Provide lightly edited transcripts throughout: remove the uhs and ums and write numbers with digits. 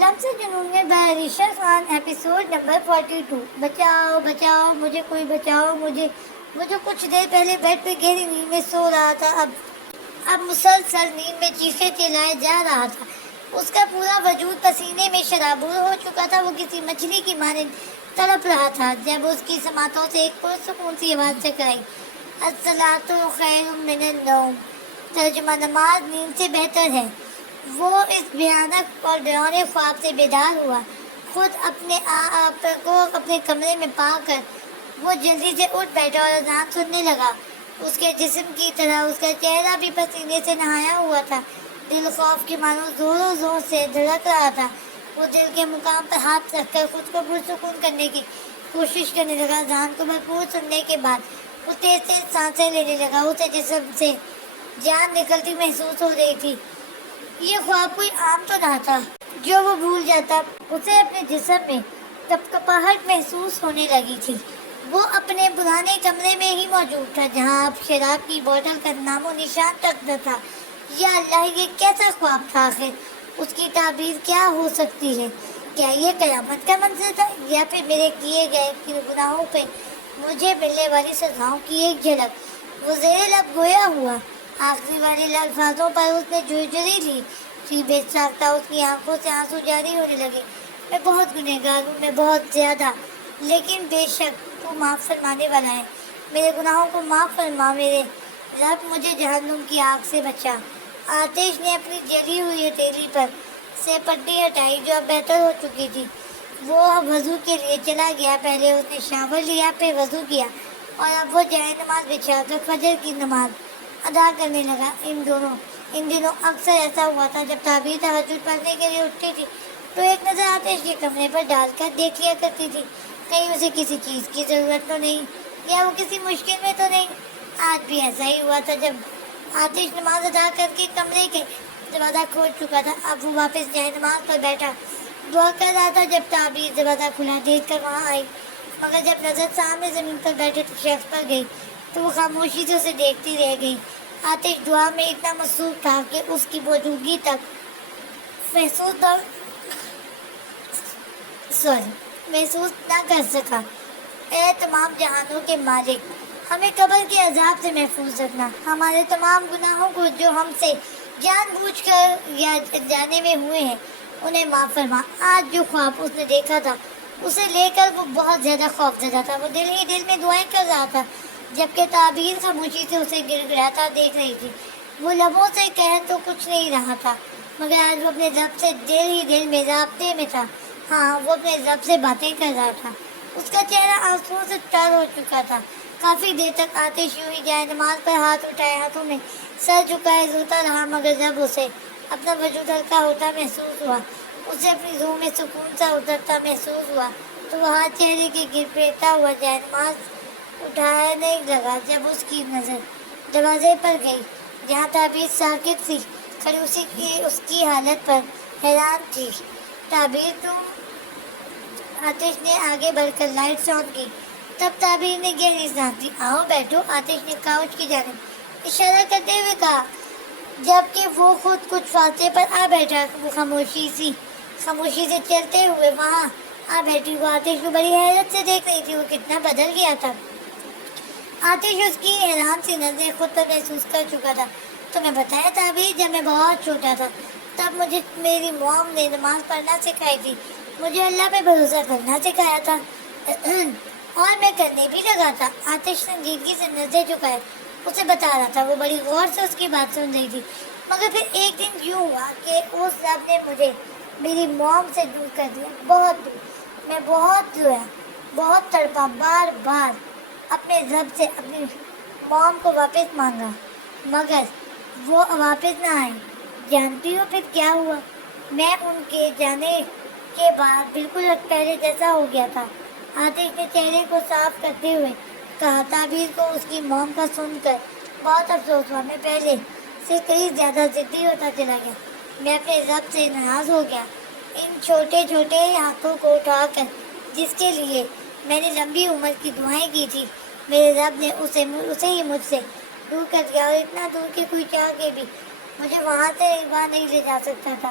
لمس جنون میں بحریشہ خان ایپیسوڈ نمبر 42۔ بچاؤ بچاؤ مجھے، کوئی بچاؤ مجھے۔ وہ جو کچھ دیر پہلے بیڈ پہ گہری نیند میں سو رہا تھا، اب مسلسل نیند میں چیخے چلائے جا رہا تھا۔ اس کا پورا وجود پسینے میں شرابور ہو چکا تھا۔ وہ کسی مچھلی کی مانند تڑپ رہا تھا جب اس کی سماعتوں سے ایک پرسکون سی آواز ٹکرائی، الصلاۃ خیر من النوم، ترجمہ نماز نیند سے بہتر ہے۔ وہ اس بھیانک اور ڈراؤنے خواب سے بیدار ہوا۔ خود اپنے آپ کو اپنے کمرے میں پا کر وہ جلدی سے اٹھ بیٹھا اور اذان سننے لگا۔ اس کے جسم کی طرح اس کا چہرہ بھی پسینے سے نہایا ہوا تھا۔ دل خوف کے مانو زوروں زور سے دھڑک رہا تھا۔ وہ دل کے مقام پر ہاتھ رکھ کر خود کو پرسکون کرنے کی کوشش کرنے لگا۔ اذان کو بھرپور سننے کے بعد وہ تیز تیز سانسیں لینے لگا۔ اسے جسم سے جان نکلتی محسوس ہو رہی تھی۔ یہ خواب کوئی عام تو نہ تھا جو وہ بھول جاتا۔ اسے اپنے جسم میں کپکپاہٹ محسوس ہونے لگی تھی۔ وہ اپنے پرانے کمرے میں ہی موجود تھا جہاں اب شراب کی بوتل کا نام و نشان تک نہ تھا۔ یا اللہ، یہ کیسا خواب تھا آخر؟ اس کی تعبیر کیا ہو سکتی ہے؟ کیا یہ قیامت کا منظر تھا یا پھر میرے کیے گئے گناہوں پہ مجھے ملنے والی سزاؤں کی ایک جھلک؟ وہ زیر لب گویا ہوا۔ آخری والے الفاظوں پر اس نے جھرجھری لی تھی۔ بے ساختہ اس کی آنکھوں سے آنسو جاری ہونے لگے۔ میں بہت گنہگار ہوں، میں بہت زیادہ، لیکن بے شک تو معاف فرمانے والا ہے۔ میرے گناہوں کو معاف فرما میرے رب، مجھے جہنم کی آگ سے بچا۔ آتش نے اپنی جلی ہوئی ہتھیلی پر سے پٹی ہٹائی جو اب بہتر ہو چکی تھی۔ وہ وضو کے لیے چلا گیا۔ پہلے اس نے شاور لیا، پھر وضو کیا، اور اب وہ جائے نماز بچھا کر فجر کی نماز ادا کرنے لگا۔ ان دنوں اکثر ایسا ہوا تھا جب تعبیر تہجد پڑھنے کے لیے اٹھتی تھی تو ایک نظر آتش کے کمرے پر ڈال کر دیکھ لیا کرتی تھی، کہیں اسے کسی چیز کی ضرورت تو نہیں یا وہ کسی مشکل میں تو نہیں۔ آج بھی ایسا ہی ہوا تھا۔ جب آتش نماز ادا کر کے کمرے کے دروازہ کھول چکا تھا، اب وہ واپس جائے نماز پر بیٹھا دعا کر رہا تھا جب تعبیر دروازہ کھلا دیکھ کر وہاں آئی، مگر جب نظر سامنے زمین پر بیٹھے شخص پر گئی تو وہ خاموشی سے اسے دیکھتی رہ گئی۔ آتش دعا میں اتنا مصروف تھا کہ اس کی موجودگی تک محسوس نہ کر سکا۔ اے تمام جہانوں کے مالک، ہمیں قبر کے عذاب سے محفوظ رکھنا۔ ہمارے تمام گناہوں کو جو ہم سے جان بوجھ کر یا جانے میں ہوئے ہیں انہیں معاف فرما۔ آج جو خواب اس نے دیکھا تھا اسے لے کر وہ بہت زیادہ خوفزدہ تھا۔ وہ دل ہی دل میں دعائیں کر رہا تھا جبکہ تعبیر خاموشی سے اسے گڑگڑاتا دیکھ رہی تھی۔ وہ لبوں سے کہہ تو کچھ نہیں رہا تھا، مگر آج وہ اپنے رب سے دل ہی دل میں رابطے میں تھا۔ ہاں، وہ اپنے رب سے باتیں کر رہا تھا۔ اس کا چہرہ آنسوؤں سے تر ہو چکا تھا۔ کافی دیر تک آتش یوں ہی جائے نماز پر ہاتھ اٹھائے ہاتھوں میں سر جھکائے روتا رہا، مگر جب اسے اپنا وجود ہلکا ہوتا محسوس ہوا، اسے اپنی روح میں سکون سا اترتا محسوس ہوا تو وہ ہاتھ چہرے کے گر پھیرتا ہوا جائے نماز اٹھانے لگا۔ جب اس کی نظر دروازے پر گئی جہاں تعبیر ساکت سی کھڑی اس کی حالت پر حیران تھی۔ تعبیر تم؟ آتش نے آگے بڑھ کر لائٹس آن کی۔ تب تعبیر نے گہری سانس لی۔ آؤ بیٹھو، آتش نے کاؤچ کی جانب اشارہ کرتے ہوئے کہا، جبکہ وہ خود کچھ فاصلے پر آ بیٹھا۔ وہ خاموشی سے چلتے ہوئے وہاں آ بیٹھی۔ وہ آتش کو بڑی حیرت سے دیکھ رہی تھی۔ وہ کتنا بدل گیا تھا۔ آتش اس کی حیران سی نظریں خود پر محسوس کر چکا تھا۔ تمہیں بتایا تعبیر، جب میں بہت چھوٹا تھا تب مجھے میری موم نے نماز پڑھنا سکھائی تھی، مجھے اللہ پہ بھروسہ کرنا سکھایا تھا اور میں کرنے بھی لگا تھا۔ آتش سنجیدگی سے نظریں جھکائے اسے بتا رہا تھا۔ وہ بڑی غور سے اس کی بات سن رہی تھی۔ مگر پھر ایک دن یوں ہوا کہ اس رب نے مجھے میری موم سے دور کر دیا، بہت دور۔ میں بہت رویا، بہت تڑپا، بار بار اپنے رب سے اپنی موم کو واپس مانگا، مگر وہ واپس نہ آئی۔ جانتی ہو پھر کیا ہوا؟ میں ان کے جانے کے بعد بالکل پہلے جیسا ہو گیا تھا۔ آتش نے چہرے کو صاف کرتے ہوئے کہا۔ تعبیر کو اس کی موم کا سن کر بہت افسوس ہوا۔ میں پہلے سے کہیں زیادہ ضدی ہوتا چلا گیا۔ میں اپنے رب سے ناراض ہو گیا۔ ان چھوٹے چھوٹے ہاتھوں کو اٹھا کر جس کے لیے میں نے لمبی عمر کی دعائیں کی تھی، میرے رب نے اسے ہی مجھ سے دور کر دیا، اور اتنا دور کہ کوئی چاہ کے بھی مجھے وہاں سے ایک بار نہیں لے جا سکتا تھا۔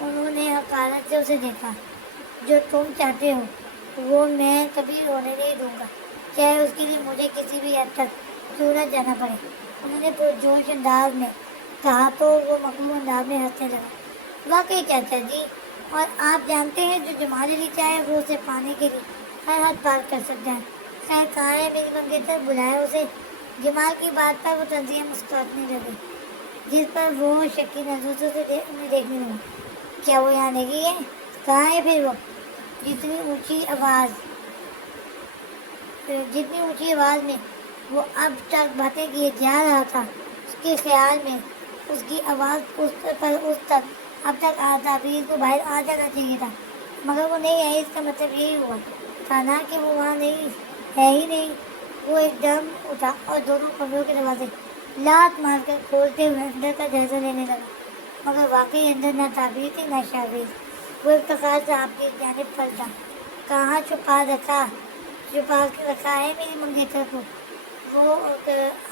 انہوں نے حقارت سے اسے دیکھا. جو تم چاہتے ہو وہ میں کبھی ہونے نہیں دوں گا، چاہے اس کے لیے مجھے کسی بھی حد تک کیوں نہ جانا پڑے. انہوں نے پرجوش انداز میں کہا تو وہ مغلوب انداز میں ہنسنے لگا. واقعی چاچا جی، اور آپ جانتے ہیں جو جمال علی چاہے وہ اسے پانے کے لیے ہر حد پار کر سکتا ہے. خیر کہاں ہے میری منگیتر، بلایا اسے. جمال کی بات پر وہ تنزیہ مسکرانے لگی، جس پر وہ شکی نظروں سے دیکھنے لگا. کیا وہ یہاں نہیں ہے؟ کہاں ہے پھر وہ؟ جتنی اونچی آواز میں وہ اب تک باتیں کیے جا رہا تھا، اس کے خیال میں اس کی آواز اس تک اب تک تعبیر کو باہر آ جانا چاہیے تھا، مگر وہ نہیں ہے. اس کا مطلب یہی ہوا تھا نا کہ وہ وہاں نہیں ہے ہی نہیں. وہ ایک دم اٹھا اور دونوں کمروں کے دروازے لات مار کر کھولتے ہوئے اندر کا جائزہ لینے لگا. مگر واقعی اندر نہ تعبیر تھی نہ شاویز. وہ افتخار صاحب کی جانب پلٹا. کہاں چھپا رکھا ہے میری منگیتر کو؟ وہ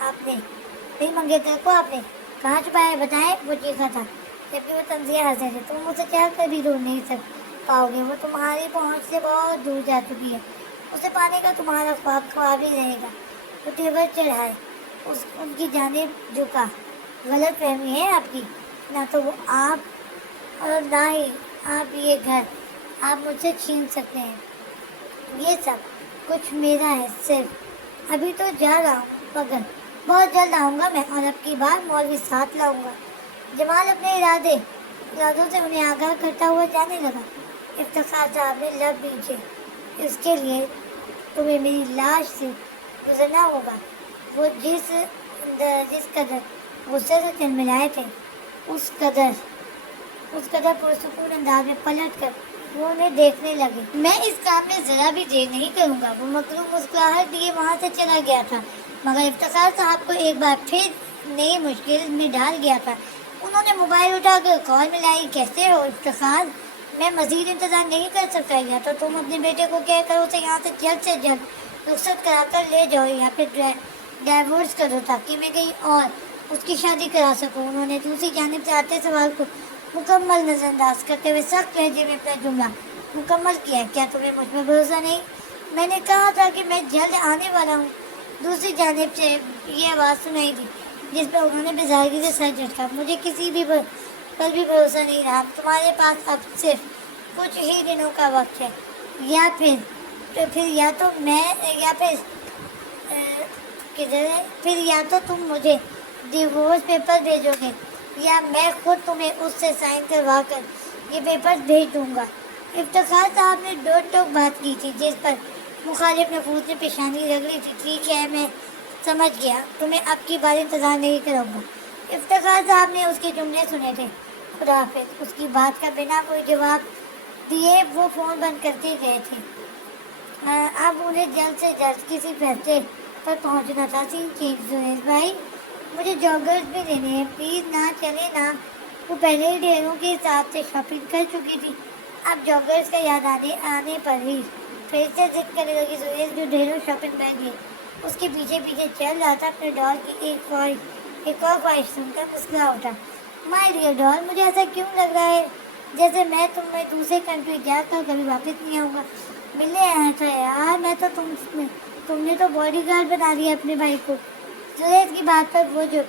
آپ نے میری منگیتر کو آپ نے کہاں چھپایا ہے بتائیں؟ وہ چیخا تھا، جبکہ وہ تنزیہ ہنسے تھے. تم اسے چاہ کر بھی ڈھونڈ نہیں پاؤ گے، وہ تمہاری پہنچ سے بہت دور جا چکی ہے. اسے پانے کا تمہارا خواب ہی رہے گا. وہ ٹیبل چڑھائے ان کی جانب جھکا. غلط فہمی ہے آپ کی. نہ تو وہ آپ اور نہ ہی آپ یہ گھر آپ مجھ سے چھین سکتے ہیں. یہ سب کچھ میرا ہے. صرف ابھی تو جا رہا ہوں، مگر بہت جلد آؤں گا میں، اور اب کی بار مولوی ساتھ لاؤں گا. جمال اپنے ارادوں سے انہیں آگاہ کرتا ہوا جانے لگا. افتخار صاحب نے لب بھیجے. اس کے لیے تمہیں میری لاش سے گزرنا ہوگا. وہ جس قدر غصے سے تلملائے تھے، اس قدر پرسکون انداز میں پلٹ کر وہ انہیں دیکھنے لگے. میں اس کام میں ذرا بھی دیر نہیں کروں گا. وہ مکروہ مسکراہٹ دیے وہاں سے چلا گیا تھا، مگر افتخار صاحب کو ایک بار پھر نئی مشکل میں ڈال گیا تھا. انہوں نے موبائل اٹھا کر کال ملائی. کیسے ہو افتخار؟ میں مزید انتظار نہیں کر سکتا. یا تو تم اپنے بیٹے کو کہہ کر اسے یہاں سے جلد رخصت کرا کر لے جاؤ، یا پھر ڈائیورس کرو تاکہ میں کہیں اور اس کی شادی کرا سکوں. انہوں نے دوسری جانب سے آتے سوال کو مکمل نظر انداز کرتے ہوئے سخت لہجے میں اپنا جملہ مکمل کیا. کیا تمہیں مجھ پر بھروسہ نہیں؟ میں نے کہا تھا کہ میں جلد آنے والا ہوں. دوسری جانب سے یہ آواز سنائی دی، جس پر انہوں نے بظاہری سے سر جھٹکا. مجھے کسی بھی پر بھی بھروسہ نہیں رہا. تمہارے پاس اب صرف کچھ ہی دنوں کا وقت ہے، یا تو تم مجھے ڈیورس پیپر بھیجو گے، یا میں خود تمہیں اس سے سائن کروا کر یہ پیپر بھیج دوں گا. افتخار صاحب نے ڈوٹ ٹوک بات کی تھی، جس پر مخالف نفوذ نے پیشانی رگڑی تھی. ٹھیک ہے، میں سمجھ گیا. تمہیں اب کی بار انتظار نہیں کروں گا. افتخار صاحب نے اس کے جملے سنے تھے. خدا حافظ. اس کی بات کا بنا کوئی جواب دیے وہ فون بند کرتے گئے تھے. اب انہیں جلد سے جلد کسی فیصلے پر پہنچنا تھا. زہیر بھائی، مجھے جاگرز بھی لینے ہیں، پلیز. نہ چلے نا. وہ پہلے ہی ڈھیروں کے ساتھ سے شاپنگ کر چکی تھی. اب جاگرز کا یاد آنے پر ہی پھر سے ضد کرنے لگی. زہیر جو ڈھیروں شاپنگ بیگ لیے اس کے پیچھے پیچھے چل رہا تھا، اپنے ڈال کی ایک اور خواہش سن کر مسکرا اٹھا. مائی ڈیئر ڈال، مجھے ایسا کیوں لگ رہا ہے جیسے میں تمہیں دوسرے کنٹری جا کر کبھی واپس نہیں آؤں گا؟ ملنے آیا تھا یار. میں تو تم نے تو باڈی گارڈ بنا دیا اپنے بھائی کو. زہیر کی بات پر وہ جو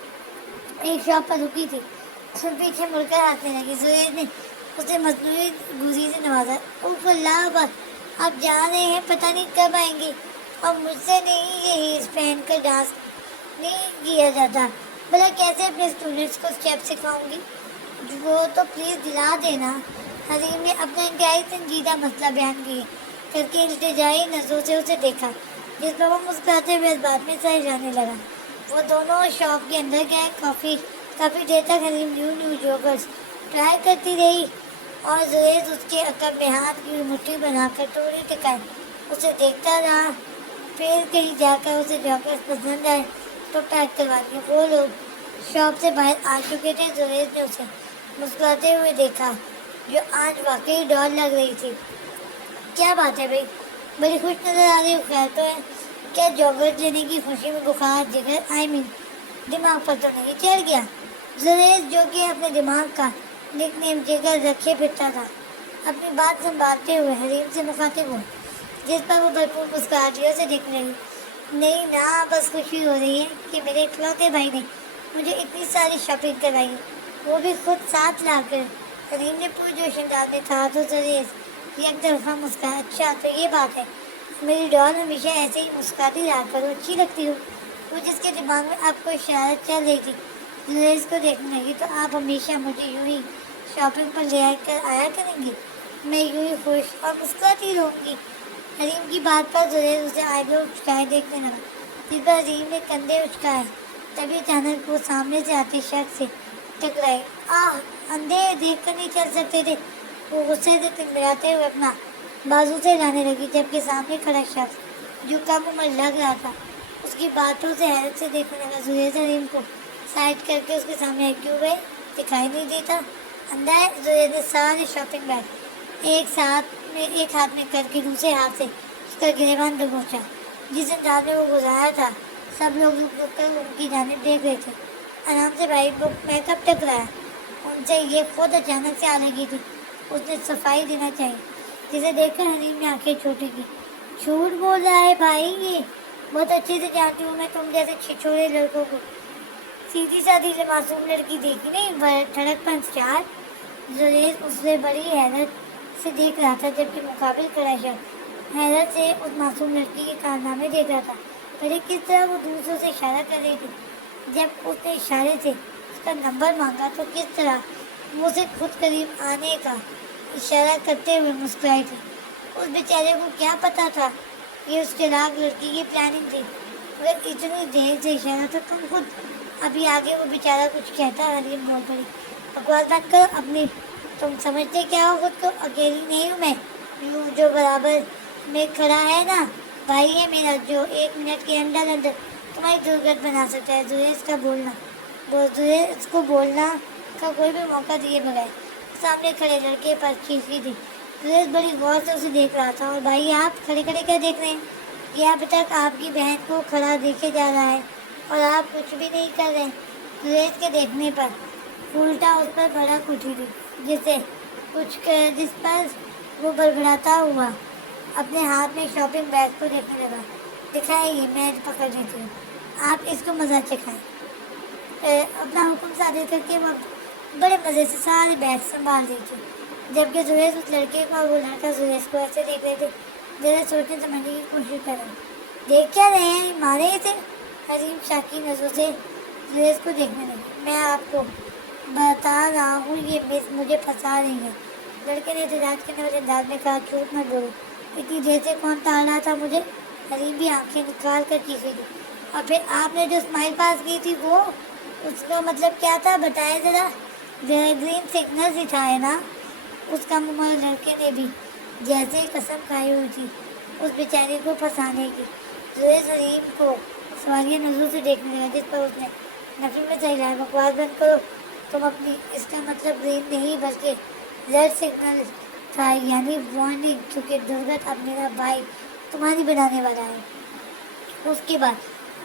ایک شاپ پر رکی تھی پیچھے مڑ کر ہنسنے لگی. زہیر نے اسے مصنوعی گوزی سے نوازا. اوف اللہ بس، آپ جا رہے ہیں، پتہ نہیں کب آئیں گے. اور مجھ سے نہیں یہ ہیلز پہن کر ڈانس نہیں کیا جاتا. بھلا کیسے اپنے اسٹوڈنٹس کو اسٹیپ سکھاؤں گی؟ وہ تو پلیز دلا دینا. حلیم نے اپنا انتہائی سنجیدہ مسئلہ بیان کر کے التجائی نظروں سے اسے دیکھا، جس پر وہ مسکراتے ہوئے اس بات میں سر ہلانے لگا. وہ دونوں شاپ کے اندر گئے. کافی دیر تک حلیم نیو جوگرز ٹرائی کرتی رہی، اور زہیر اس کے عقب میں ہاتھ کی مٹھی بنا کر توڑی ٹکائے اسے دیکھتا رہا. پھر کہیں جا کر اسے جاگرز پسند آئے تو پیک کروا دیا. وہ لوگ شاپ سے باہر آ چکے تھے. زہیر نے اسے مسکراتے ہوئے دیکھا، جو آج واقعی ڈال لگ رہی تھی. کیا بات ہے بھائی، بڑی خوش نظر آ رہی ہو. خیر تو ہے؟ کیا جاگرز لینے کی خوشی میں بخار جگر دماغ پر تو نہیں چڑھ گیا؟ زہیر جو کہ اپنے دماغ کا نک نیم جگر رکھے پھرتا تھا، اپنی بات سنبھالتے ہوئے حریم سے مخاطب ہو، جس پر وہ بھرپور مسکراہٹیوں سے دیکھ رہی۔ نہیں نا، بس خوشی ہو رہی ہے کہ میرے اکلوتے بھائی نے مجھے اتنی ساری شاپنگ کروائی ہے، وہ بھی خود ساتھ لا کر۔ حریم نے پرجوش انداز میں کہا تو زریز یک طرفہ مسکرایا۔ اچھا تو یہ بات ہے، میری ڈال ہمیشہ ایسے ہی مسکراتی رہا کرو، اچھی لگتی ہو۔ وہ جس کے دماغ میں آپ کو اشارت چل رہی تھی زریز کو دیکھنے لگی۔ تو آپ ہمیشہ مجھے یوں ہی شاپنگ پر لے کر آیا کریں گی، میں یوں ہی خوش اور مسکراتی رہوں گی۔ حریم کی بات پر زریز اسے آئی برو اچکائے دیکھنے لگا، جس پر حریم نے کندھے اچکائے۔ تبھی اچانک وہ سامنے سے آتے شخص سے ٹکرائی۔ آہ، اندھے دیکھ کر نہیں چل سکتے تھے؟ وہ غصے سے تڑپڑاتے ہوئے اپنا بازو سے لانے لگی، جبکہ سامنے کھڑا شخص جو کم عمر لگ رہا تھا اس کی باتوں سے حیرت سے دیکھنے لگا۔ زریز حریم کو سائڈ کر کے اس کے سامنے آئی۔ کیوں بھائی، دکھائی نہیں دیتا؟ اندھا ہے؟ زریز نے ساری شاپنگ بیگ ایک ہاتھ میں کر کے دوسرے ہاتھ سے اس کا گریبان دبوچا۔ جس انداز میں وہ گزارا تھا، سب لوگ رک رک کر ان کی جانب دیکھ رہے تھے۔ آرام سے بھائی، میں کب ٹکرایا؟ ان سے یہ خود اچانک سے آ لگی تھی، اس نے صفائی دینا چاہیے، جسے دیکھ کر حریم نے آنکھیں چھوٹی کی۔ جھوٹ بول رہا ہے بھائی، یہ بہت اچھے سے جانتی ہوں میں تم جیسے چھچھوڑے لڑکوں کو، سیدھی سادھی سے معصوم لڑکی دیکھی نہیں، ٹھڑک پن چار۔ زریز اس سے بڑی حیرت سے دیکھ رہا تھا، جبکہ مقابل کھڑا شخص حیرت سے اس معصوم لڑکی کے کارنامے دیکھ رہا تھا۔ پہلے کس طرح وہ دوسروں سے اشارہ کر رہی تھی، جب اس نے اشارے سے اس کا نمبر مانگا تو کس طرح وہ اسے خود قریب آنے کا اشارہ کرتے ہوئے مسکرائی تھی۔ اس بیچارے کو کیا پتا تھا یہ اس چلاک لڑکی کی پلاننگ تھی، مگر اتنی دیر سے اشارہ تھا تم خود۔ ابھی آگے وہ بیچارہ کچھ کہتا، حریم بول پڑی، بکواس بند کرو اپنی، تم سمجھتے کیا ہو خود کو؟ اکیلی نہیں ہوں میں، یوں جو برابر میں کھڑا ہے نا بھائی ہے میرا، جو 1 منٹ کے اندر تمہاری درگت بنا سکتا ہے۔ زریز کو بولنا کا کوئی بھی موقع دیے بغیر سامنے کھڑے لڑکے پر کھینچی تھی۔ زریز بڑی غور سے اسے دیکھ رہا تھا۔ اور بھائی، آپ کھڑے کھڑے کیا دیکھ رہے ہیں؟ یہ اب تک آپ کی بہن کو کھڑا دیکھے جا رہا ہے اور آپ کچھ بھی نہیں کر رہے۔ زریز کے دیکھنے پر الٹا اس پر بھڑک اٹھی تھی، جس پر وہ بڑبڑاتا ہوا اپنے ہاتھ میں شاپنگ بیگ کو دیکھنے لگا۔ دکھائیے، میں پکڑ لیتی ہوں، آپ اس کو مزہ چکھائیں۔ اپنا حکم صادر کر کے وہ بڑے مزے سے سارے بیگ سنبھال دی تھی، جبکہ زریز اس لڑکے کو اور وہ لڑکا زریز کو ایسے دیکھ رہے تھے جیسے سوچنے سمجھنے کی کوشش کر رہے۔ دیکھ کیا رہے ہیں، مارے اسے؟ حریم شاکی نظروں سے زریز کو دیکھنے لگی۔ میں آپ کو بتا رہا ہوں، یہ مس مجھے پھنسا رہی ہے، لڑکے نے احتجاج کرنے والے انداز میں کہا۔ جھوٹ مت بولو، اتنی دیر سے کون ٹال رہا تھا مجھے؟ حریم بھی آنکھیں نکال کر چیخی تھی۔ اور پھر آپ نے جو اسمائل پاس کی تھی، وہ اس کا مطلب کیا تھا، بتائیں ذرا؟ گرین سگنل دکھائے نا؟ اس کم عمر لڑکے نے بھی جیسے قسم کھائی ہوئی تھی اس بیچاری کو پھنسانے کی۔ زریز حریم کو سوالیہ نظروں سے دیکھنے لگا، جس پر اس نے نفرت میں سہلایا۔ بکواس بند کرو تم اپنی، اس کا مطلب گرین نہیں بلکہ ریڈ سگنل تھا، یعنی وارننگ، کیونکہ درگت اب میرا بھائی تمہاری بنانے والا ہے۔ اس کے بعد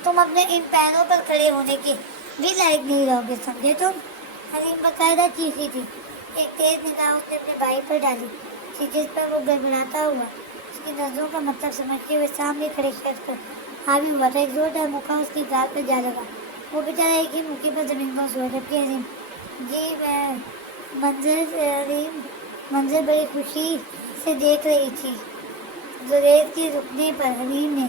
تم اپنے ان پیروں پر کھڑے ہونے کے بھی لائق نہیں رہو گے، سمجھے تم؟ حریم باقاعدہ چیخی تھی۔ ایک تیز نگاہ اس نے اپنے بھائی پر ڈالی تھی، جس پر وہ بڑبڑاتا ہوا اس کی نظروں کا مطلب سمجھتے ہوئے سامنے کھڑے شخص پر حاوی ہوا تھا۔ ایک زوردار مکہ اس کی گال پر جا لگا، وہ بیچارہ ایک ہی موقع پر زمین پر سویا، جبکہ حریم منظر بڑی خوشی سے دیکھ رہی تھی۔ زریز کے رکنے پر حریم نے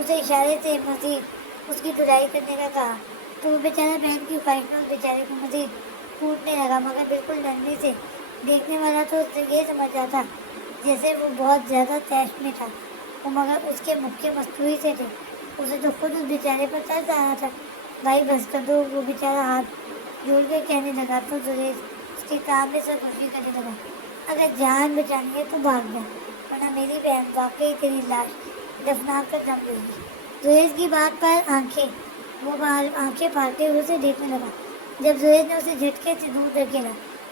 اسے اشارے سے مزید اس کی دھلائی کرنے کا کہا، تو وہ بیچارہ بہن کی خواہش میں اس بیچارے کو مزید کوٹنے لگا، مگر بالکل نرمی سے۔ دیکھنے والا تو اس سے یہ سمجھا تھا جیسے وہ بہت زیادہ طیش میں تھا، وہ مگر اس کے مکے مستوری سے تھے۔ اسے تو خود اس بیچارے پر ترس آ رہا تھا۔ بھائی بس کر دو، وہ بیچارہ ہاتھ جوڑ کے کہنے لگا، تو زریز اس کے کام میں سرخوشی کرنے لگا۔ اگر جان بچانی ہے تو بھاگ جا، ورنہ میری بہن واقعی تیری لاش دفنا کر دم لے گی۔ زریز کی بات پر آنکھیں پھاڑتے ہوئے اسے دیکھنے لگا۔ جب زریز نے اسے جھٹکے سے دور دھکیلا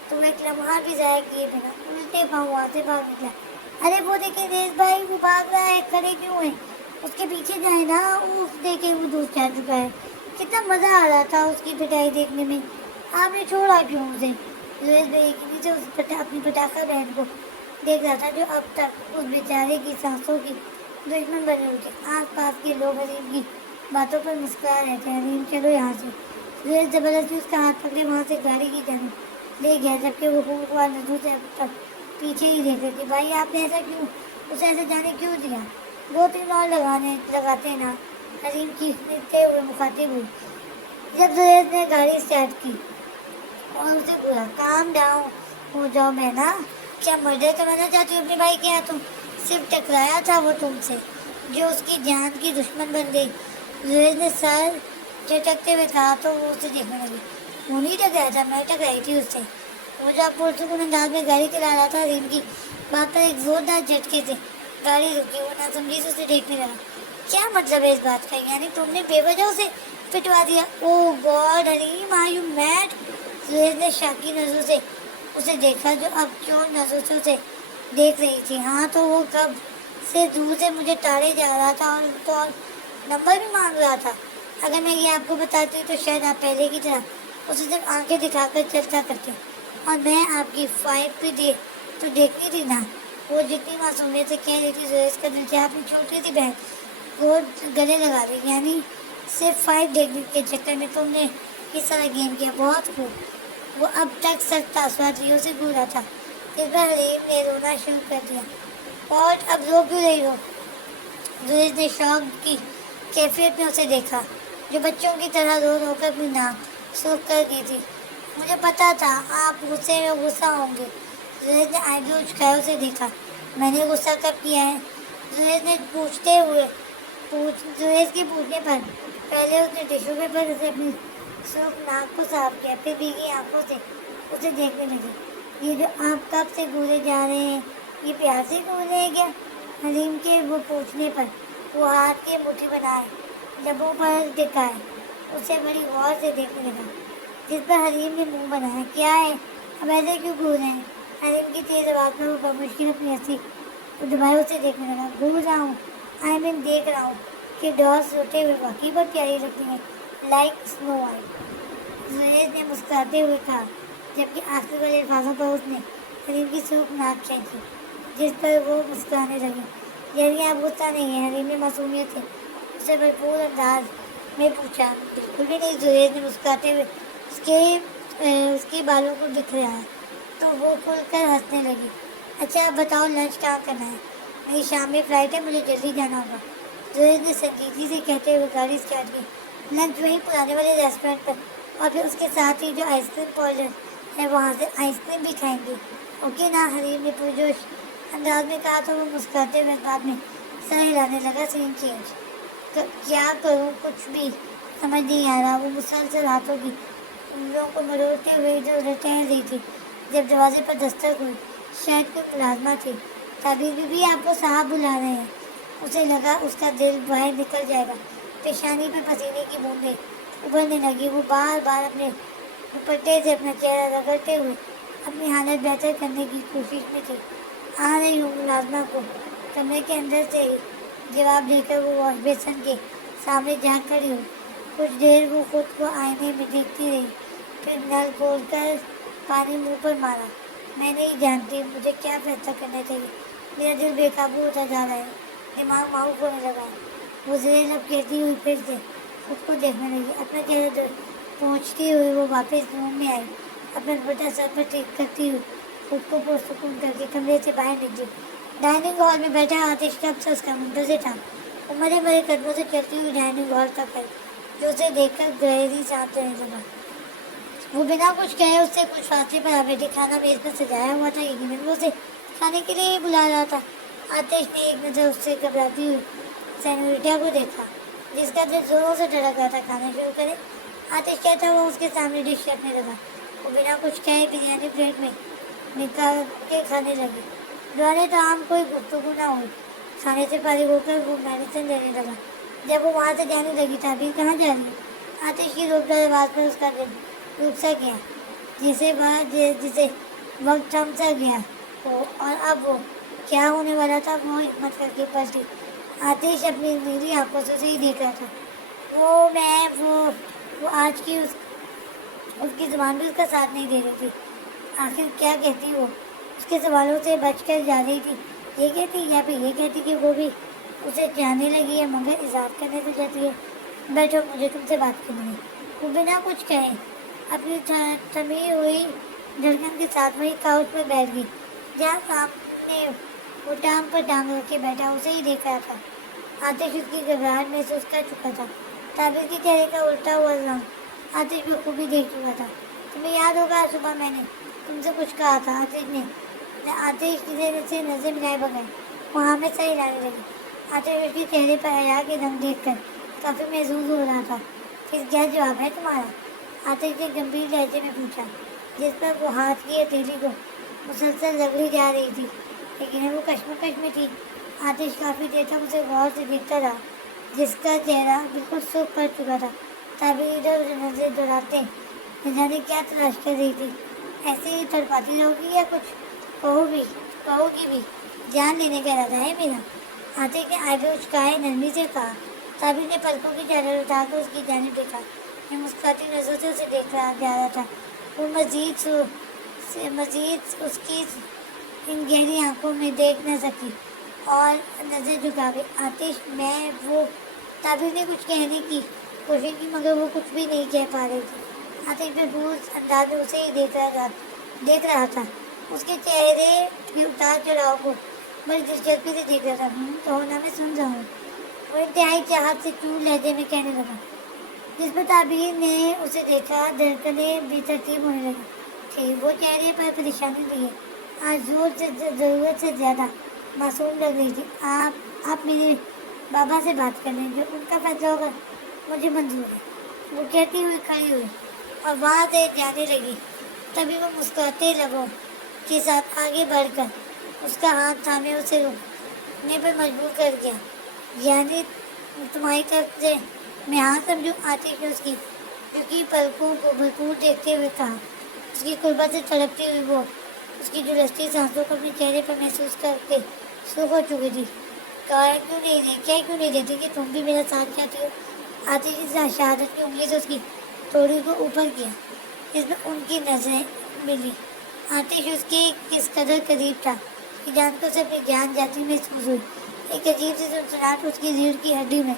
تو وہ ایک لمحہ بھی ضائع کیے بنا الٹے پاؤں وہاں سے بھاگ نکلا۔ ارے وہ دیکھیں زریز بھائی، وہ بھاگ رہا ہے، کھڑے کیوں ہیں؟ اس کے پیچھے جائیں نا۔ اوف، دیکھیں وہ دور جا چکا ہے۔ کتنا مزہ آ رہا تھا اس کی پٹائی دیکھنے میں، آپ نے چھوڑا کیوں اسے؟ زہیز بھائی کے نیچے اپنی پٹاخہ بہن کو دیکھ رہا تھا جو اب تک اس بیچارے کی سانسوں کی دشمن بنے ہوئے تھے۔ آس پاس کے لوگ حریم کی باتوں پر مسکرا رہے تھے۔ حریم چلو یہاں سے۔ زہیز زبردستی اس کا ہاتھ پکڑے وہاں سے گاڑی کی جانب لے گیا، جبکہ وہ خوشگوار نظروں سے اب تک پیچھے ہی دیکھ رہے تھے۔ بھائی آپ نے ایسا کیوں اسے ایسے جانے کیوں دیا؟ 2-3 اور لگاتے نا، حریم کھینچتے ہوئے مخاطب ہوئی۔ جب زہیز نے گاڑی اسٹارٹ کی اور اسے بولا کام ڈاؤن ہو جاؤ بہنا، کیا مرڈر کروانا چاہتی ہو اپنے بھائی کے ہاتھوں؟ صرف ٹکرایا تھا وہ تم سے جو اس کی جان کی دشمن بن گئی۔ زہیز نے سر جھٹکتے ہوئے کہا تو وہ اسے دیکھنے لگی۔ وہ نہیں ٹکرایا تھا، میں ٹکرائی تھی اس سے۔ وہ جب پرسکون انداز میں گاڑی چلا رہا تھا، حریم کی بات پر ایک زوردار جھٹکے سے گاڑی رکی۔ وہ ناسمجھی سے اسے دیکھنے لگا۔ کیا مطلب ہے اس بات کا؟ یعنی تم نے بے وجہ اسے پٹوا دیا؟ Oh god Hareem, are you mad? زہیز نے شاکی نظروں سے اسے دیکھا جو اب چور نظروں سے اسے دیکھ رہی تھی۔ ہاں تو وہ کب سے دور سے مجھے ٹاڑے جا رہا تھا اور نمبر بھی مانگ رہا تھا۔ اگر میں یہ آپ کو بتاتی ہوں تو شاید آپ پہلے کی طرح اسے صرف آنکھیں دکھا کر چلتا کرتے، اور میں آپ کی فائٹ بھی تو دیکھنی تھی نا۔ وہ جتنی معصومیت سے کہہ رہی تھی، زہیز کا دل چاہا اپنی چھوٹی سی بہن کو گلے لگا لی۔ یعنی صرف فائٹ دیکھنے کے چکر میں تم نے اس طرح گیم کیا؟ بہت خوب۔ وہ اب تک سخت تاثرات سے گزرا تھا۔ اس بار حریم نے رونا شروع کر دیا۔ اور اب رو کیوں رہی ہو؟ زہیز نے شوق کی کیفیت میں اسے دیکھا جو بچوں کی طرح رو رو کر اپنی ناک سرخ کر دی تھی۔ مجھے پتا تھا آپ غصے میں غصہ ہوں گے۔ زہیز نے آئی برو اچکائے اسے دیکھا۔ میں نے غصہ کب کیا ہے؟ زہیز نے زہیز کے پوچھنے پر پہلے اس نے ٹشو پیپر سے اپنی سرخ ناک کو صاف کیا، پھر بھیگی آنکھوں سے اسے دیکھنے لگی۔ یہ جو آپ کب سے گھورے جا رہے ہیں، یہ پیار سے گھورے ہیں کیا؟ حریم کے وہ پوچھنے پر وہ ہاتھ کے مٹھی بنائے لبوں پر ٹکائے اسے بڑی غور سے دیکھنے لگا، جس پر حریم نے منہ بنایا۔ کیا ہے؟ اب ایسے کیوں گھور رہے ہیں؟ حریم کی تیز آواز پر وہ بمشکل اپنی ہنسی کو دبائے اسے دیکھنے لگا۔ گھور رہا ہوں، دیکھ رہا ہوں کہ ڈاس روتے ہوئے واقعی بہت پیاری لگتی ہیں، لائک سنو وائٹ۔ زہیز نے مسکراتے ہوئے کہا، جبکہ آخر والے الفاظوں پر اس نے حریم کی سرخ ناک کھینچی، جس پر وہ مسکرانے لگی۔ یعنی آپ غصہ نہیں ہے؟ حریم نے معصومیت سے اسے بھرپور انداز میں پوچھا۔ بالکل بھی نہیں، زہیز نے مسکراتے ہوئے اس کے بالوں کو بکھرایا تو وہ کھل کر ہنسنے لگی۔ اچھا اب بتاؤ لنچ کہاں کرنا ہے؟ میری شام میں فلائٹ ہے، مجھے جلدی جانا ہوگا۔ زہیز نے سنجیدگی سے کہتے ہوئے گاڑی اسٹارٹ کی۔ لنچ وہیں پرانے والے ریسٹورینٹ پر، اور پھر اس کے ساتھ ہی جو آئس کریم پارلر ہے وہاں سے آئس کریم بھی کھائیں گے، اوکے نا؟ حریم نے پرجوش انداز میں کہا تو وہ مسکراتے ہوئے بعد میں سر ہلانے لگا۔ سین چینج کیا کروں؟ کچھ بھی سمجھ نہیں آ رہا۔ وہ مسلسل ہاتھوں کی انگلیوں کو مروڑتے ہوئے ادھر ادھر ٹہل رہی تھی جب دروازے پر دستک ہوئی۔ شاید کوئی ملازمہ تھی۔ طبیب بھی آپ کو صاحب بلا رہے ہیں۔ اسے لگا اس کا دل باہر نکل جائے گا۔ پیشانی پر پسینے کی بوندیں ابھرنے لگی۔ وہ بار بار اپنے دوپٹے سے اپنا چہرہ رگڑتے ہوئے اپنی حالت بہتر کرنے کی کوشش میں تھی۔ آ رہی ہوں، ملازمہ کو کمرے کے اندر سے ہی جواب دے کر وہ واش بیسن کے سامنے جا کھڑی ہوئی۔ کچھ دیر وہ خود کو آئینے میں دیکھتی رہی، پھر نل کھول کر پانی منہ پر مارا۔ میں نہیں جانتی مجھے کیا فیصلہ کرنا چاہیے، میرا دل بے قابو ہوتا جا رہا ہے، دماغ معاف ہونے لگا ہے۔ وہ زیر لب کہتی ہوئی پھر سے خود کو دیکھنے لگی۔ اپنا چہرہ پہنچتی ہوئی وہ واپس روم میں آئی، اپنا دوپٹہ سر پر ٹھیک کرتی ہوئی خود کو پرسکون کر کے کمرے سے باہر نکلی۔ ڈائننگ ہال میں بیٹھا آتش کب سے اس کا منتظر تھا۔ وہ مرے مرے قدموں سے چلتی ہوئی ڈائننگ ہال تک آئی، جو اسے دیکھ کر گہری سانس لینے لگا۔ وہ بنا کچھ کہے اس سے کچھ فاصلے پر آبیدی کھانا میز پر سجایا ہوا تھا، یقیناً وہ اسے کھانے کے لیے ہی بلا رہا تھا۔ آتش نے ایک نظر اس سے گھبراتی ہوئی سینوریٹا کو دیکھا، جس کا دل زوروں سے دھڑک رہا تھا۔ کھانا شروع کرے؟ آتش کہتا ہوا اس کے سامنے ڈش رکھنے لگا۔ وہ بنا کچھ کہے بریانی پلیٹ میں نکال کے کھانے لگی۔ دوران طعام کوئی گفتگو نہ ہوئی۔ کھانے سے فارغ ہو کر وہ میڈیسن لینے لگا۔ جب وہ وہاں سے جانے لگی، تعبیر کہاں جا رہی ہے؟ آتش کی روکدار آواز پر اس کا دل رک سا گیا، جسے وقت تھم سا گیا ہو، اور اب وہ کیا ہونے والا تھا وہ ہمت کر کے پلٹی۔ آتش اپنی نیلی آنکھوں سے اسے ہی دیکھ رہا تھا۔ وہ آج کی اس کی زبان بھی اس کا ساتھ نہیں دے رہی تھی۔ آخر کیا کہتی وہ؟ اس کے سوالوں سے بچ کر جا رہی تھی. یہ کہتی یا پھر یہ کہتی کہ وہ بھی اسے جانے لگی ہے مگر اظہار کرنے سے جاتی ہے. بیٹھو, مجھے تم سے بات کرنی ہے. وہ بنا کچھ کہے اپنی تھمی ہوئی دھڑکن کے ساتھ وہی کاؤچ پر بیٹھ گئی جہاں سامنے وہ ٹانگ پر ٹانگ رکھ کے بیٹھا اسے ہی دیکھ رہا تھا. آتش اس کی گھبراہٹ محسوس کر چکا تھا. تعبیر کے چہرے کا الٹا ہوا رنگ آتش بخوبی دیکھ چکا تھا. تمہیں یاد ہوگا صبح میں نے تم سے کچھ کہا تھا. آتش سے نظر ملائے بغیر وہاں میں صحیح لانے لگی. آتش اس کے چہرے پر حیا کے رنگ دیکھ کر کافی محظوظ ہو رہا تھا. پھر کیا جواب ہے تمہارا؟ آتش نے گمبھیر لہجے میں پوچھا جس پر وہ ہاتھ کی ہتھیلی کو مسلسل رگڑی جا رہی تھی لیکن وہ کشمکش میں تھی. آتش کافی دیر تک اسے غور سے دیکھتا رہا جس کا چہرہ بالکل سرخ پڑ چکا تھا. تعبیر ادھر ادھر نظر دوڑاتے نہ جانے کیا تلاش کر رہی تھی. ایسے ہی تڑپاتی رہو گی یا کچھ کہو گی بھی؟ جان لینے کا ارادہ ہے میرا؟ آتش نے آگے اچکائے نرمی سے کہا. تعبیر نے پلکوں کی چادر اٹھا کر اس کی جانب دیکھا. میں مسکراتی نظروں سے اسے دیکھ رہا جا رہا تھا. وہ مزید اس کی ان گہری آنکھوں میں دیکھ نہ سکی اور نظر جھکا گئی. آتش میں وہ تعبیر نے کچھ کہنے کی کوشش کی مگر وہ کچھ بھی نہیں کہہ پا رہی تھی. آتش محفوظ انداز میں اسے ہی دیکھ رہا تھا. اس کے چہرے کے اتار چڑھاؤ کو بڑی دلچسپی سے دیکھ رہا تھا. تو ہونا میں سن رہا ہوں, وہ انتہائی چاہت سے چور لہجے میں کہنے لگا. جس پر تعبیر نے اسے دیکھا دھڑکنیں بے ترتیب ہونے لگی تھی. وہ چہرے پر پریشانی لیے آج ضرورت سے زیادہ معصوم لگ رہی تھی. آپ میرے بابا سے بات کر لیں, جو ان کا فیصلہ ہوگا مجھے منظور ہے, وہ کہتی ہوئی کھڑی ہوئی اور وہاں سے جانے لگی. تبھی وہ مسکراتے لبوں کے ساتھ آگے بڑھ کر اس کا ہاتھ تھامے اسے رکنے پر مجبور کر گیا. یعنی تمہاری طرف سے میں ہاں سمجھوں؟ آتش نے اس کی جھکی پلکوں کو بھرپور دیکھتے ہوئے کہا. اس کی قربت سے تڑپتی ہوئی وہ اس کی جلستی سانسوں کو اپنے چہرے پر محسوس کر کے سرخ ہو چکی تھی. کیا کیوں نہیں دیتی کہ تم بھی میرا ساتھ چاہتی ہو؟ آتش نے شہادت کی انگلی سے اس کی توڑی کو اوپر کیا. اس میں ان کی نظریں ملی. آتش اس کے کس قدر قریب تھا کہ جان کو اسے اپنی جان جاتی محسوس ہوئی. ایک عجیب سی سنسناہٹ اس کی ریڑھ کی ہڈی میں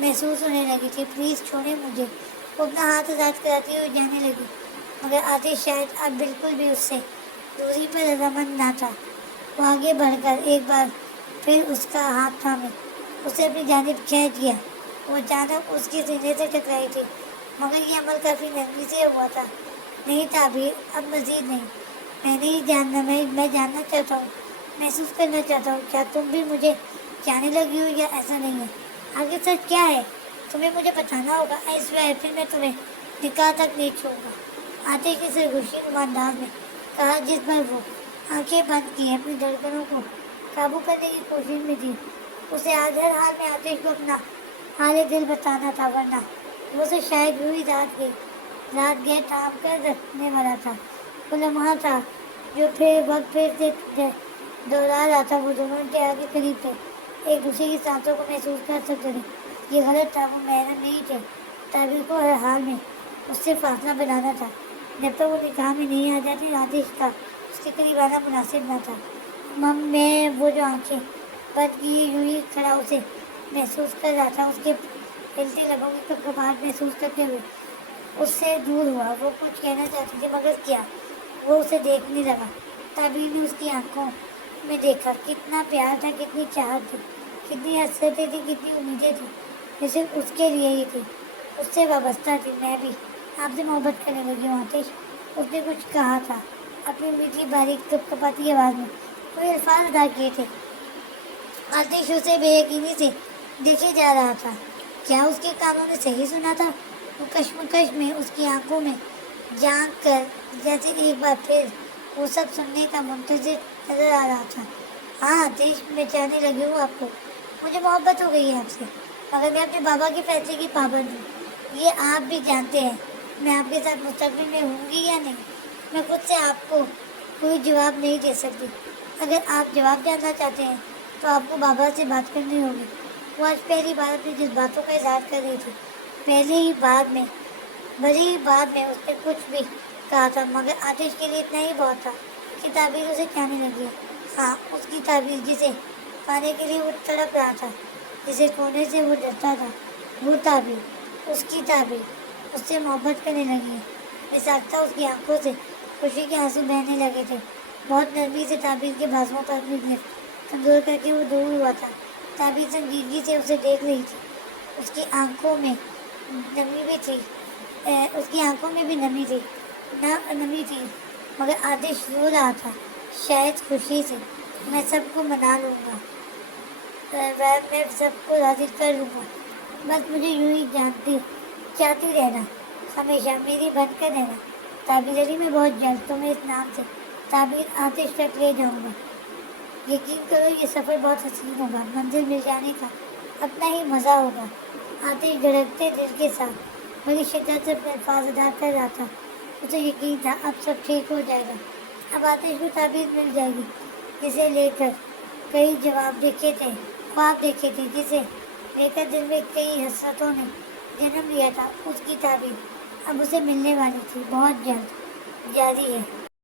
محسوس ہونے لگی تھی. پلیز چھوڑیں مجھے. وہ اپنا ہاتھ آزاد کراتی ہوئی جانے لگی مگر آتش شاید اب بالکل بھی اس سے دوری پر رضامند نہ تھا. وہ آگے بڑھ کر ایک بار پھر اس کا ہاتھ تھامے اسے اپنی جانب کھینچ گیا. وہ اچانک اس کی سینے سے ٹکرائی تھی مگر یہ عمل کافی نرمی سے ہوا تھا. نہیں تعبیر, اب مزید نہیں. میں نہیں جاننا, میں جاننا چاہتا ہوں, محسوس کرنا چاہتا ہوں. کیا تم بھی مجھے جانے لگی ہو یا ایسا نہیں ہے؟ آگے سچ کیا ہے تمہیں مجھے بتانا ہوگا. اس پھر میں تمہیں نکاح تک نہیں چھوڑوں گا. آتش کے سرگوشی نما انداز میں کہا جس پر وہ آنکھیں بند کیے اپنی دھڑکنوں کو قابو کرنے کی کوشش میں تھی. اسے آج ہر حال میں آتش کو اپنا حال دل بتانا تھا ورنہ وہ اسے شاید یوں ہی رات گئے تھام کر رکھنے والا تھا. وہ لمحہ تھا جو وقت پھر سے دوہرا رہا تھا. وہ دونوں کے آگے قریب تھے, ایک دوسرے کی سانسوں کو محسوس کر سکتے تھے. یہ غلط تھا, وہ محرم نہیں تھے. تعبیر کو ہر حال میں اس سے فاصلہ بنانا تھا. جب تک وہ نکاح میں نہیں آ جاتی آتش کا اس کے قریب آنا مناسب نہ تھا. میں وہ جو آنکھیں بند کیے یوں ہی کھڑا اسے محسوس کر رہا تھا. اس کے ہلتے لبوں کی کپکپاہٹ محسوس کرتے ہوئے اس سے دور ہوا. وہ کچھ کہنا چاہتی تھی مگر کیا؟ وہ اسے دیکھنے لگا. تعبیر نے اس کی آنکھوں میں دیکھا. کتنا پیار تھا, کتنی چاہت تھی, کتنی حسرتیں تھیں, کتنی امیدیں تھیں جو صرف اس کے لیے ہی تھی, اس سے وابستہ تھی. میں بھی آپ سے محبت کرنے لگی ہوں آتش, اس نے کچھ کہا تھا اپنی میٹھی باریک کپکپاتی آواز میں. کوئی الفاظ ادا کیے تھے. آتش اسے بے یقینی سے دیکھے جا رہا تھا. کیا اس کے کانوں نے صحیح سنا تھا؟ وہ کشمکش میں اس کی آنکھوں میں جھانک کر جیسے ایک بار پھر وہ سب سننے کا منتظر نظر آ رہا تھا. ہاں آتش, میں چاہنے لگی ہوں آپ کو. مجھے محبت ہو گئی ہے آپ سے مگر میں اپنے بابا کے فیصلے کی پابند ہوں. یہ آپ بھی جانتے ہیں. میں آپ کے ساتھ مستقبل میں ہوں گی یا نہیں, میں خود سے آپ کو کوئی جواب نہیں دے سکتی. اگر آپ جواب جاننا چاہتے ہیں تو آپ کو بابا سے بات کرنی ہوگی. وہ آج پہلی بار اپنی جذباتوں کا اظہار کر رہی تھی. بھلے ہی بعد میں اس نے کچھ بھی کہا تھا، مگر آتش کے لیے اتنا ہی بہت تھا۔ اس کی تعبیر اسے کہنے لگی۔ ہاں، اس کی تعبیر، جسے پانے کے لیے وہ تڑپ رہا تھا، جسے کھونے سے وہ ڈرتا تھا، وہ تعبیر، اس کی تعبیر اس سے محبت کرنے لگی ہے۔ بساختہ اس کی آنکھوں سے خوشی کے آنسو بہنے لگے تھے۔ بہت نرمی سے تعبیر کے بازوؤں پر اپنی گرفت کمزور کر کے وہ دور ہوا تھا۔ تعبیر سنجیدگی سے اسے دیکھ رہی تھی۔ اس کی آنکھوں میں نمی بھی تھی، نمی تھی، مگر آتش رو رہا تھا، شاید خوشی سے۔ میں سب کو منا لوں گا، میں سب کو راضی کر لوں گا، بس مجھے یوں ہی چاہتی رہنا، ہمیشہ میری بن کر رہنا۔ تعبیر علی، میں بہت جلد تمہیں اس نام سے تعبیر آتش تک لے جاؤں گا۔ یقین کرو، یہ سفر بہت حسین ہوگا، منزل مل جانے کا اپنا ہی مزہ ہوگا۔ آتش دھڑکتے دل کے ساتھ بڑی شدت سے اپنے الفاظ ادا کر رہا تھا۔ اسے یقین تھا اب سب ٹھیک ہو جائے گا، اب آتش کو تعبیر مل جائے گی، جسے لے کر کئی خواب دیکھے تھے، جسے لے کر دل میں کئی حسرتوں نے جنم لیا تھا۔ اس کی تعبیر اب اسے ملنے والی تھی، بہت جلد، جاری ہے۔